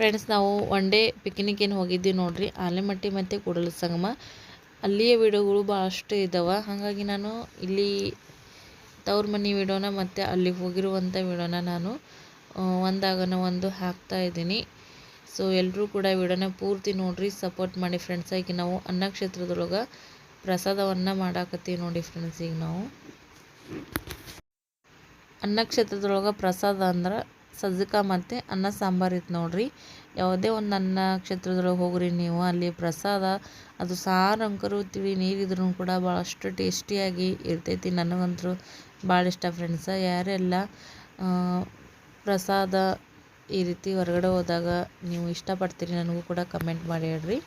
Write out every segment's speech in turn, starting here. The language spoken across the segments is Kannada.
ಫ್ರೆಂಡ್ಸ್, ನಾವು ಒನ್ ಡೇ ಪಿಕ್ನಿಕ್ ಏನು ಹೋಗಿದ್ವಿ ನೋಡ್ರಿ, ಆಲೆಮಟ್ಟಿ ಮತ್ತು ಕೂಡಲ ಸಂಗಮ. ಅಲ್ಲಿಯ ವಿಡಿಯೋಗಳು ಭಾಳಷ್ಟು ಇದ್ದಾವೆ. ಹಾಗಾಗಿ ನಾನು ಇಲ್ಲಿ ತವ್ರ ಮನೆ ವಿಡಿಯೋನ ಮತ್ತು ಅಲ್ಲಿಗೆ ಹೋಗಿರುವಂಥ ವಿಡಿಯೋನ ನಾನು ಒಂದಾಗನ ಒಂದು ಹಾಕ್ತಾ ಇದ್ದೀನಿ. ಸೊ ಎಲ್ಲರೂ ಕೂಡ ವಿಡಿಯೋನ ಪೂರ್ತಿ ನೋಡಿರಿ, ಸಪೋರ್ಟ್ ಮಾಡಿ ಫ್ರೆಂಡ್ಸ್. ಈಗ ನಾವು ಅನ್ನಕ್ಷೇತ್ರದೊಳಗೆ ಪ್ರಸಾದವನ್ನು ಮಾಡಾಕತ್ತೀವಿ ನೋಡಿ ಫ್ರೆಂಡ್ಸ್. ಈಗ ನಾವು ಅನ್ನಕ್ಷೇತ್ರದೊಳಗೆ ಪ್ರಸಾದ ಅಂದ್ರೆ ಸಜ್ಜಕ ಮತ್ತು ಅನ್ನ ಸಾಂಬಾರು ಇತ್ತು ನೋಡ್ರಿ. ಯಾವುದೇ ಒಂದು ಅನ್ನಕ್ಷೇತ್ರದೊಳಗೆ ಹೋಗ್ರಿ ನೀವು, ಅಲ್ಲಿ ಪ್ರಸಾದ ಅದು ಸಾರು ಅಂಕರು ತಿಳಿ ನೀರಿದ್ರೂ ಕೂಡ ಭಾಳಷ್ಟು ಟೇಸ್ಟಿಯಾಗಿ ಇರ್ತೈತಿ. ನನಗಂತೂ ಭಾಳ ಇಷ್ಟ ಫ್ರೆಂಡ್ಸ. ಯಾರೆಲ್ಲ ಪ್ರಸಾದ ಈ ರೀತಿ ಹೊರಗಡೆ ಹೋದಾಗ ನೀವು ಇಷ್ಟಪಡ್ತೀರಿ ನನಗೂ ಕೂಡ ಕಮೆಂಟ್ ಮಾಡಿ ಹೇಳ್ರಿ.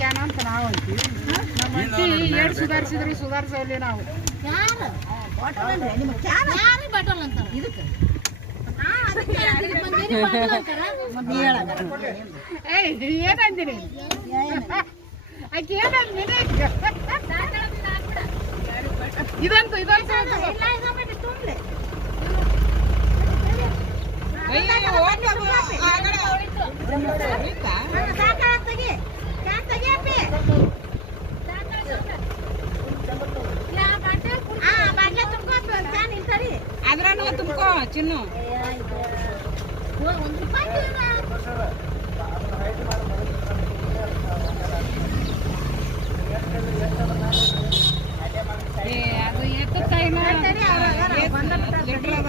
ಕ್ಯಾನ್ ಅಂತ ನಾವು ಅಂತೀವಿ. ಎಷ್ಟು ಸುಧಾರಿಸಿದ್ರು ಸುಧಾರಿಸಲಿ ನಾವು. ಏನಂದಿರಿ ಆಕೆ ಏನಂದಿನಿ ಇದಂತೂ ಇದಂತೂ ಅದ್ರಾನು ತುಂಬ್ಕೋ ಚಿನ್ನು. ಅದು ಎಷ್ಟು ಟೈಮ್ ಲೀಟ್ರ್ ಅದ, 1 ಲೀಟ್ರ್ ಅದ.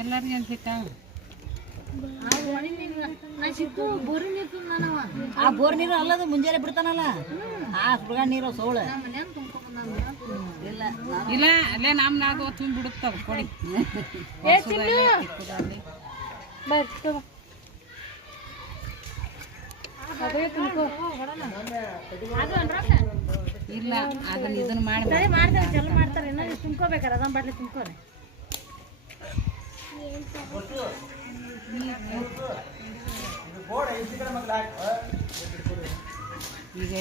ಎಲ್ಲರಿಗೂ ಅನ್ಸಿಟ್ಟ ಆ ಬೋರ್ ನೀರು ಅಲ್ಲದು ಮುಂಜಾನೆ ಬಿಡ್ತಾನಲ್ಲ ಆ ಸುಡ್ಗ ನೀರು ಸೋಳ ಇಲ್ಲ ಅಲ್ಲೇ ನಮ್ನಾಗ ತುಂಬ ಬಿಡುತ್ತದ ಕೊಡಿ. ಇಲ್ಲ ಅದನ್ನ ಇದನ್ನ ಮಾಡ್ತಾರೆ ಚಲೋ ಮಾಡ್ತಾರೆ. ಇನ್ನ ತುಂಬ್ಕೋಬೇಕಾರೆ ಅದನ್ನ ಬಾಟ್ಲಿ ತುಂಬ್ಕೋರಿ. ಈಗ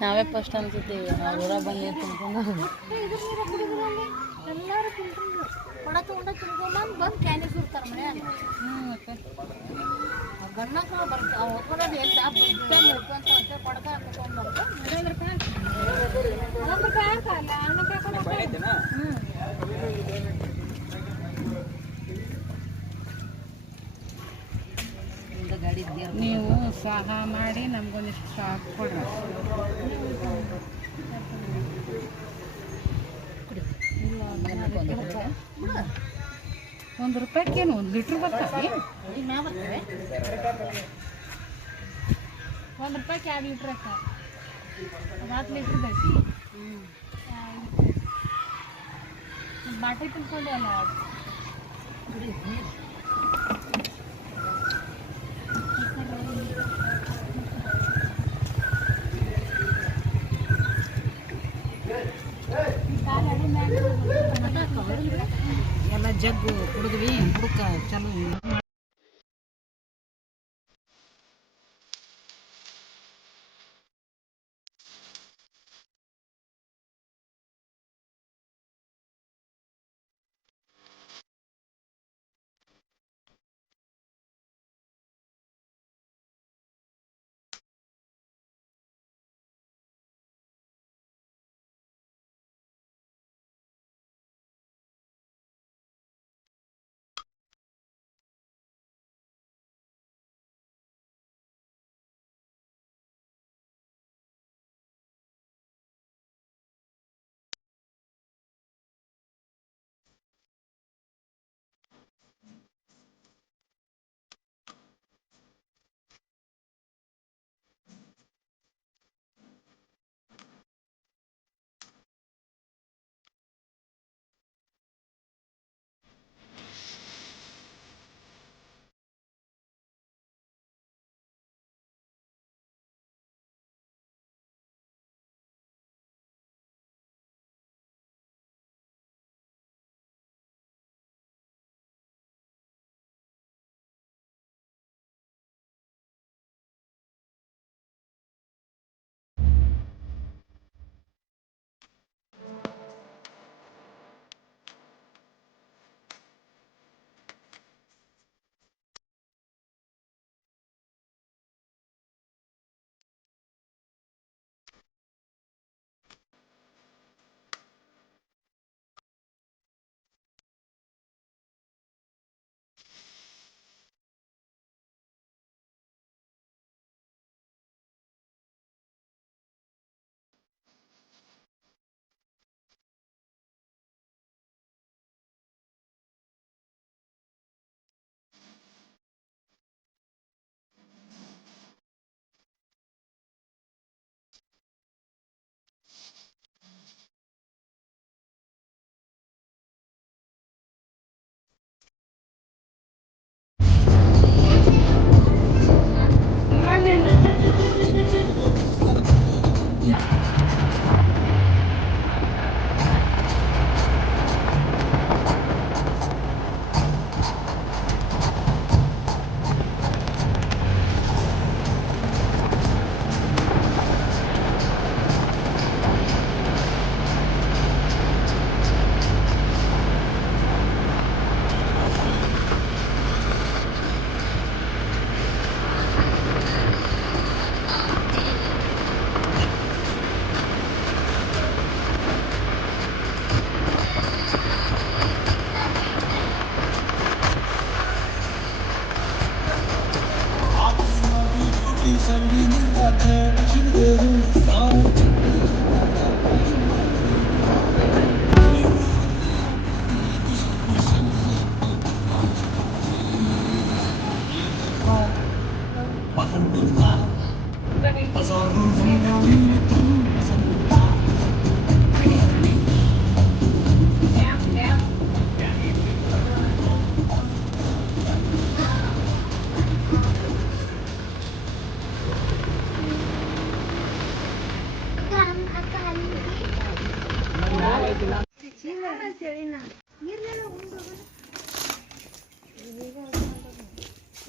ನಾವೇ ಫಸ್ಟ್ ಅನ್ಸುತ್ತೀವಿ ನಾವು ಊರ ಬಂದು ತುಂಬ್ಕೊಂಡು ಎಲ್ಲರೂ ತುಂಬ್ಕೊಂಡು ಕೊಡ ತಗೊಂಡು ತುಂಬ್ಕೊಂಬಂದು ಬಂದು ಕ್ಯಾನಿಗೆ ಸುರ್ತಾರೆ ಮನ್ಯಾಗ. ಗಣ್ಣಕ್ಕೆ ಬರ್ತಾವೆ ಹೊತ್ಕೊಳೋದು ಎಲ್ಲಿ ಅಂತ ಕೊಡಕ ಹಾಕೊಂಡ್ಬರ್ತು. ನೀವು ಸಹ ಮಾಡಿ ನಮ್ಗೊಂದಿಷ್ಟು ಶಾಕ್ ಕೊಡ್ರಿ. ₹1 1 ಲೀಟ್ರ್ ಬರ್ತಾವೆ. ಈಗ ನಾ ಬರ್ತೇವೆ ₹1 2 ಲೀಟ್ರ್ ಅಕ್ಕ 4 ಲೀಟ್ರ್ ಬೇಕು. ಬಾಟಲಿ ತುಂಬ್ಕೊಂಡೆ ಅಲ್ಲ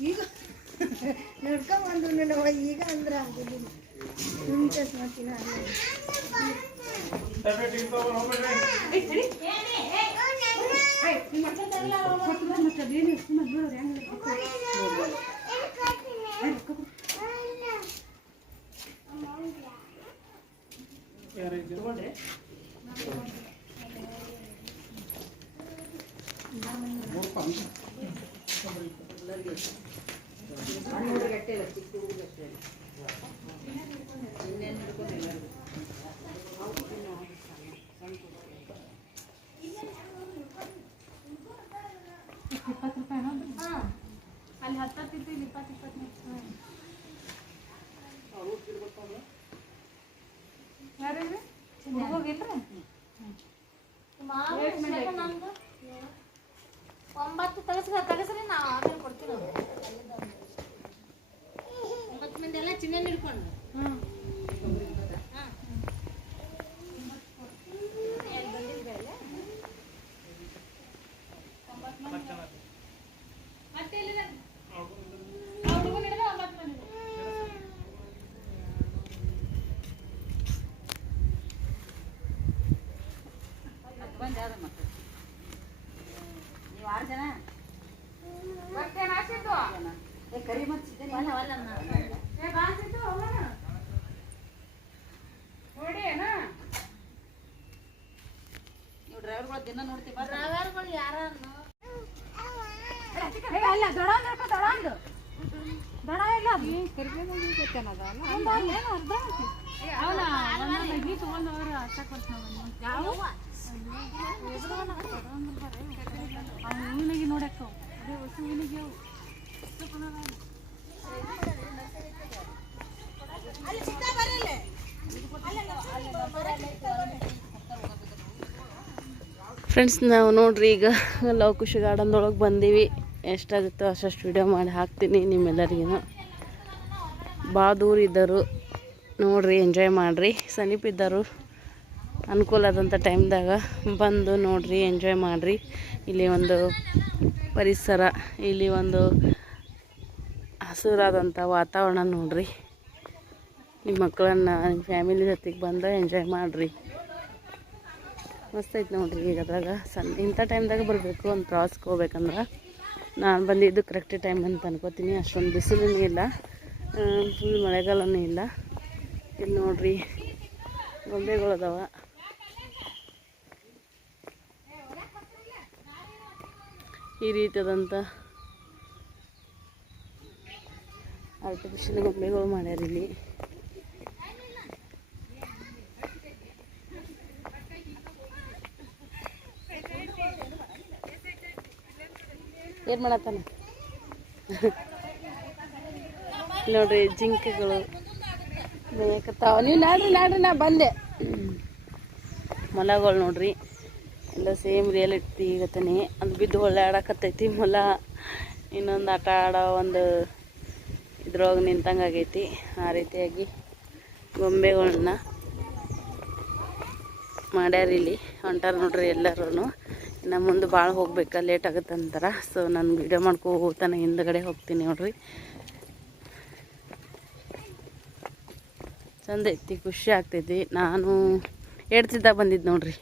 ಈಗ ನಡ್ಕೊಂಬಂದ್ರು ನನ್ನ ಈಗ ಅಂದ್ರೆ ಆಗೋದಿಲ್ಲ ಮುಂಚೆ ಮಾಡ್ತೀನಿ ಅಲ್ಲಿ 10 ಇಲ್ಲಿ 20 ಯಾರ್ರಿ ಹೋಗಿಲ್ರಿ 9 ತಗಸ್ರಿ ನಾವು ಆಮೇಲೆ ಕೊಡ್ತೀವಿ 9 ಮಂದಿ ಎಲ್ಲ ಚಿನ್ನ ಹಿಡ್ಕೊಂಡು ಡ್ರೈವರ್ಗಳು ಯಾರನ್ನು ನೋಡಕ್ಕ ಫ್ರೆಂಡ್ಸ್ ನಾವು ನೋಡ್ರಿ ಈಗ ಲವಕುಶ ಗಾರ್ಡನ್ದೊಳಗೆ ಬಂದೀವಿ. ಎಷ್ಟಾಗುತ್ತೋ ಅಷ್ಟು ವಿಡಿಯೋ ಮಾಡಿ ಹಾಕ್ತೀನಿ ನಿಮ್ಮೆಲ್ಲರಿಗೂ. ಭಾಳ ದೂರ ಇದ್ದರು ನೋಡ್ರಿ, ಎಂಜಾಯ್ ಮಾಡಿರಿ. ಸಮೀಪ ಇದ್ದರು ಅನುಕೂಲ ಆದಂಥ ಟೈಮ್ದಾಗ ಬಂದು ನೋಡ್ರಿ, ಎಂಜಾಯ್ ಮಾಡಿರಿ. ಇಲ್ಲಿ ಒಂದು ಪರಿಸರ, ಇಲ್ಲಿ ಒಂದು ಹಸಿರಾದಂಥ ವಾತಾವರಣ ನೋಡ್ರಿ. ನಿಮ್ಮ ಮಕ್ಕಳನ್ನು ನಿಮ್ಮ ಫ್ಯಾಮಿಲಿ ಜೊತೆಗೆ ಬಂದು ಎಂಜಾಯ್ ಮಾಡಿರಿ. ಮಸ್ತ್ ಐತೆ ನೋಡ್ರಿ. ಈಗ ಅದ್ರಾಗ ಇಂಥ ಟೈಮ್ದಾಗ ಬರಬೇಕು, ಒಂದು ಪ್ರವಾಸಕ್ಕೆ ಹೋಗ್ಬೇಕಂದ್ರೆ. ನಾನು ಬಂದಿದ್ದು ಕರೆಕ್ಟ್ ಟೈಮ್ ಅಂತ ಅನ್ಕೋತೀನಿ. ಅಷ್ಟೊಂದು ಬಿಸಿಲೂ ಇಲ್ಲ, ಫುಲ್ ಮಳೆಗಾಲನೂ ಇಲ್ಲ. ಇಲ್ಲಿ ನೋಡ್ರಿ ಗೊಂಬೆಗಳು ಅದಾವ. ಈ ರೀತಿಯಾದಂಥ ಆರ್ಟಿಫಿಷಿಯಲ್ ಗೊಂಬೆಗಳು ಮಾಡ್ಯಾರ ಇಲ್ಲಿ. ಏನು ಮಾಡತ್ತಾನ ನೋಡ್ರಿ, ಜಿಂಕೆಗಳು ಮೇಯಕತ್ತಾವ. ನೀವು ನಾಡ್ರಿ ನಾ ಬಂದೆ. ಮೊಲಗಳು ನೋಡ್ರಿ, ಎಲ್ಲ ಸೇಮ್ ರಿಯಾಲಿಟಿ ಈಗತ್ತನೇ. ಅದು ಬಿದ್ದು ಒಳ್ಳೆ ಆಡಕತ್ತೈತಿ ಮೊಲ. ಇನ್ನೊಂದು ಆಟ ಆಡೋ ಒಂದು ಇದ್ರೊಳಗೆ ನಿಂತಂಗೆ ಆಗೈತಿ. ಆ ರೀತಿಯಾಗಿ ಗೊಂಬೆಗಳನ್ನ ಮಾಡ್ಯಾರ ಇಲ್ಲಿ. ಹೊಂಟಾರ ನೋಡ್ರಿ ಎಲ್ಲರೂ. ಇನ್ನು ಮುಂದೆ ಭಾಳ ಹೋಗ್ಬೇಕಾ, ಲೇಟ್ ಆಗುತ್ತೆ ಅಂತಾರೆ. ಸೊ ನಾನು ವೀಡಿಯೋ ಮಾಡ್ಕೋತಾನೆ ಹಿಂದ್ಗಡೆ ಹೋಗ್ತೀನಿ ನೋಡ್ರಿ. ಚಂದ ಐತಿ, ಖುಷಿ ಆಗ್ತೈತಿ. ನಾನು 8 ದಿನ ಬಂದಿದ್ದು ನೋಡ್ರಿ.